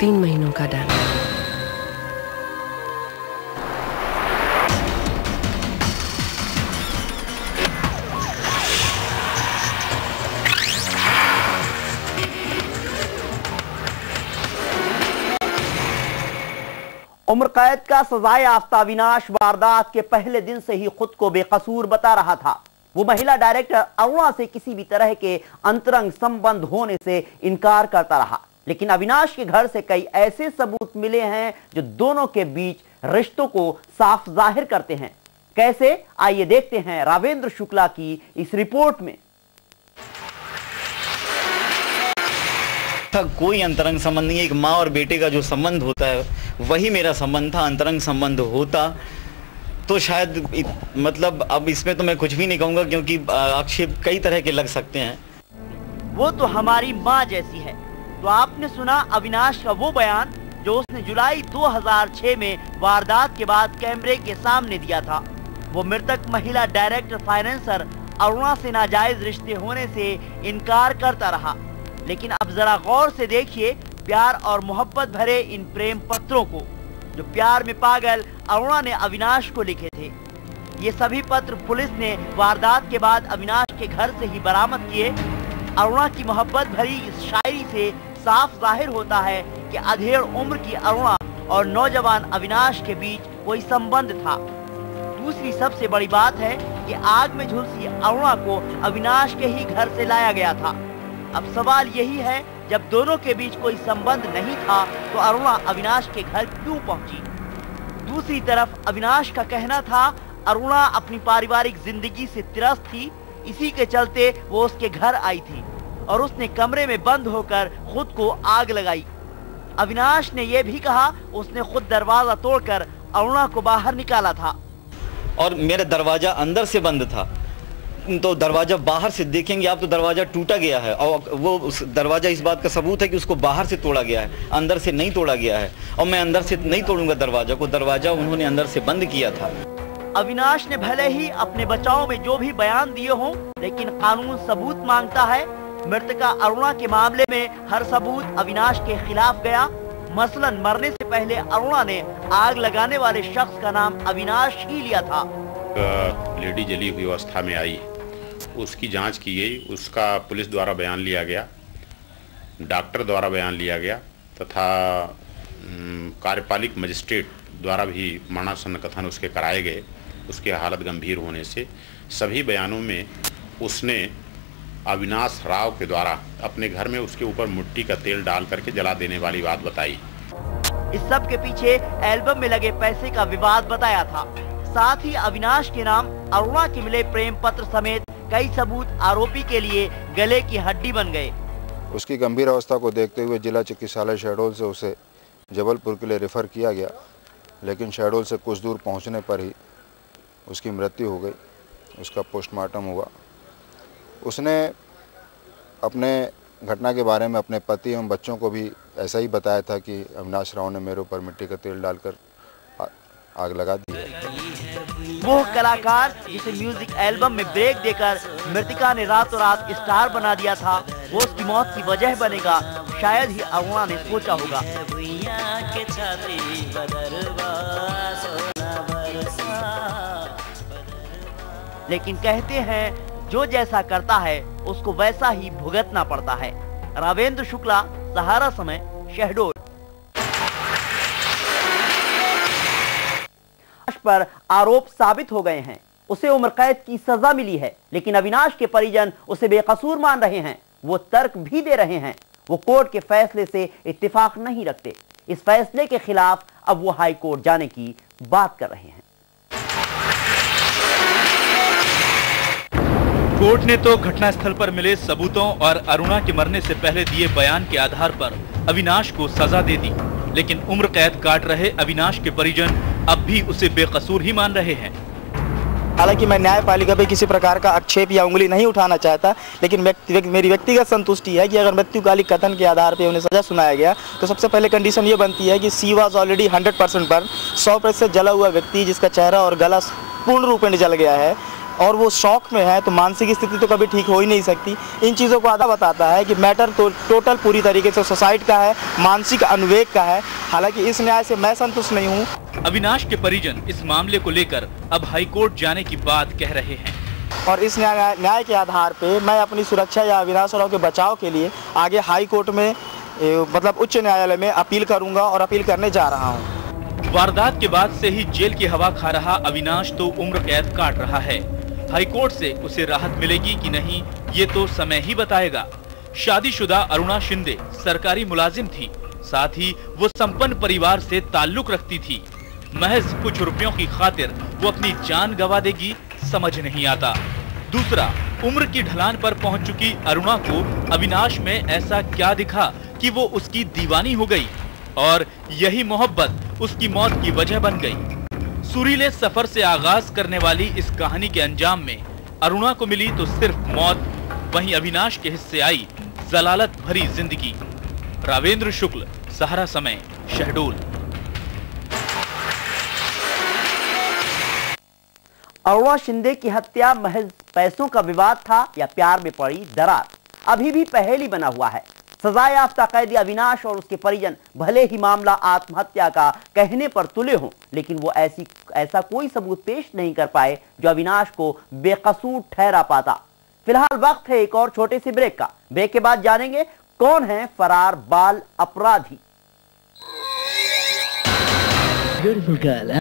3 महीनों का डैमेज। उम्र कैद का सजाए याफ्ता अविनाश वारदात के पहले दिन से ही खुद को बेकसूर बता रहा था। वो महिला डायरेक्टर अरुणा से किसी भी तरह के अंतरंग संबंध होने से इनकार करता रहा, लेकिन अविनाश के घर से कई ऐसे सबूत मिले हैं जो दोनों के बीच रिश्तों को साफ जाहिर करते हैं। कैसे, आइए देखते हैं रावेंद्र शुक्ला की इस रिपोर्ट में। कोई अंतरंग संबंध नहीं है। एक माँ और बेटे का जो संबंध होता है वही मेरा संबंध था। अंतरंग संबंध होता तो शायद मतलब अब इसमें तो मैं कुछ भी नहीं कहूंगा, क्योंकि आक्षेप कई तरह के लग सकते हैं। वो तो हमारी माँ जैसी है। तो आपने सुना अविनाश का वो बयान जो उसने जुलाई 2006 में वारदात के बाद कैमरे के सामने दिया था। वो मृतक महिला डायरेक्टर फाइनेंसर अरुणा से नाजायज रिश्ते होने से इनकार करता रहा। लेकिन अब जरा गौर से देखिए प्यार और मोहब्बत भरे इन प्रेम पत्रों को जो प्यार में पागल अरुणा ने अविनाश को लिखे थे। ये सभी पत्र पुलिस ने वारदात के बाद अविनाश के घर से ही बरामद किए। अरुणा की मोहब्बत भरी इस शायरी से साफ जाहिर होता है कि अधेड़ उम्र की अरुणा और नौजवान अविनाश के बीच कोई संबंध था। दूसरी सबसे बड़ी बात है कि आग में झुलसी अरुणा को अविनाश के ही घर से लाया गया था। अब सवाल यही है, जब दोनों के बीच कोई संबंध नहीं था तो अरुणा अविनाश के घर क्यों पहुंची? दूसरी तरफ अविनाश का कहना था अरुणा अपनी पारिवारिक जिंदगी से त्रस्त थी, इसी के चलते वो उसके घर आई थी और उसने कमरे में बंद होकर खुद को आग लगाई। अविनाश ने यह भी कहा उसने खुद दरवाजा तोड़कर अरुणा को बाहर निकाला था। और मेरा दरवाजा अंदर से बंद था, तो दरवाजा बाहर से देखेंगे आप तो दरवाजा टूटा गया है और वो उस दरवाजा इस बात का सबूत है कि उसको बाहर से तोड़ा गया है, अंदर से नहीं तोड़ा गया है। और मैं अंदर से नहीं तोड़ूंगा दरवाजा को, दरवाजा उन्होंने अंदर से बंद किया था। अविनाश ने भले ही अपने बचाव में जो भी बयान दिए हों, लेकिन कानून सबूत मांगता है। मृतका अरुणा के मामले में हर सबूत अविनाश के खिलाफ गया। मसलन मरने से पहले अरुणा ने आग लगाने वाले शख्स का नाम अविनाश ही लिया था। लेडी जली हुई अवस्था में आई, उसकी जांच की गई, उसका पुलिस द्वारा बयान लिया गया, डॉक्टर द्वारा बयान लिया गया तथा कार्यपालिक मजिस्ट्रेट द्वारा भी मरणासन्न कथन उसके कराए गए। उसकी हालत गंभीर होने से सभी बयानों में उसने अविनाश राव के द्वारा अपने घर में उसके ऊपर मिट्टी का तेल डाल करके जला देने वाली बात बताई। इस सब के पीछे एल्बम में लगे पैसे का विवाद बताया था। साथ ही अविनाश के नाम अरुणा के मिले प्रेम पत्र समेत कई सबूत आरोपी के लिए गले की हड्डी बन गए। उसकी गंभीर अवस्था को देखते हुए जिला चिकित्सालय शहडोल से उसे जबलपुर के लिए रेफर किया गया, लेकिन शहडोल से कुछ दूर पहुंचने पर ही उसकी मृत्यु हो गई। उसका पोस्टमार्टम हुआ। उसने अपने घटना के बारे में अपने पति एवं बच्चों को भी ऐसा ही बताया था कि अविनाश राव ने मेरे ऊपर मिट्टी का तेल डालकर आग लगा दी। वो कलाकार जिसे म्यूजिक एल्बम में ब्रेक देकर मृतिका ने रातों रात स्टार बना दिया था, वो उसकी मौत की वजह बनेगा, शायद ही अरुणा ने सोचा होगा। लेकिन कहते हैं जो जैसा करता है उसको वैसा ही भुगतना पड़ता है। रावेंद्र शुक्ला, सहारा समय, शहडोल। पर आरोप साबित हो गए हैं, उसे उम्र कैद की सजा मिली है, लेकिन अविनाश के परिजन उसे बेकसूर मान रहे हैं। वो तर्क भी दे रहे हैं। वो कोर्ट के फैसले से इत्तेफाक नहीं रखते। इस फैसले के खिलाफ अब वो हाई कोर्ट जाने की बात कर रहे हैं। कोर्ट ने तो घटनास्थल पर मिले सबूतों और अरुणा के मरने से पहले दिए बयान के आधार पर अविनाश को सजा दे दी, लेकिन उम्र कैद काट रहे अविनाश के परिजन अब भी उसे बेकसूर ही मान रहे हैं। हालांकि मैं न्यायपालिका पे किसी प्रकार का आक्षेप या उंगली नहीं उठाना चाहता, लेकिन मेरी व्यक्तिगत संतुष्टि है कि अगर मृत्युकालिक कथन के आधार पे उन्हें सजा सुनाया गया तो सबसे पहले कंडीशन ये बनती है कि सी वॉज ऑलरेडी 100% बर्न, 100% जला हुआ व्यक्ति जिसका चेहरा और गला पूर्ण रूप में जल गया है और वो शौक में है तो मानसिक स्थिति तो कभी ठीक हो ही नहीं सकती। इन चीज़ों को आधा बताता है कि मैटर तो टोटल पूरी तरीके से सुसाइड का है, मानसिक अनुवेग का है। हालांकि इस न्याय से मैं संतुष्ट नहीं हूँ। अविनाश के परिजन इस मामले को लेकर अब हाईकोर्ट जाने की बात कह रहे हैं और इस न्याय के आधार पे मैं अपनी सुरक्षा या अविनाश राव के बचाव के लिए आगे हाई कोर्ट में मतलब उच्च न्यायालय में अपील करूंगा और अपील करने जा रहा हूं। वारदात के बाद से ही जेल की हवा खा रहा अविनाश तो उम्र कैद काट रहा है। हाईकोर्ट से उसे राहत मिलेगी कि नहीं ये तो समय ही बताएगा। शादीशुदा अरुणा शिंदे सरकारी मुलाजिम थी, साथ ही वो संपन्न परिवार से ताल्लुक रखती थी। महज कुछ रुपयों की खातिर वो अपनी जान गंवा देगी, समझ नहीं आता। दूसरा, उम्र की ढलान पर पहुंच चुकी अरुणा को अविनाश में ऐसा क्या दिखा कि वो उसकी दीवानी हो गई और यही मोहब्बत उसकी मौत की वजह बन गई। सुरीले सफर से आगाज करने वाली इस कहानी के अंजाम में अरुणा को मिली तो सिर्फ मौत, वहीं अविनाश के हिस्से आई जलालत भरी जिंदगी। रावेंद्र शुक्ल, सहारा समय, शहडोल। अरुणा शिंदे की हत्या महज पैसों का विवाद था या प्यार में पड़ी दरार, अभी भी पहेली बना हुआ है। सजा याफ्ता कैदी अविनाश और उसके परिजन भले ही मामला आत्महत्या का कहने पर तुले हों, लेकिन वो ऐसा कोई सबूत पेश नहीं कर पाए जो अविनाश को बेकसूर ठहरा पाता। फिलहाल वक्त है एक और छोटे से ब्रेक का। ब्रेक के बाद जानेंगे कौन है फरार बाल अपराधी। Beautiful girl, huh?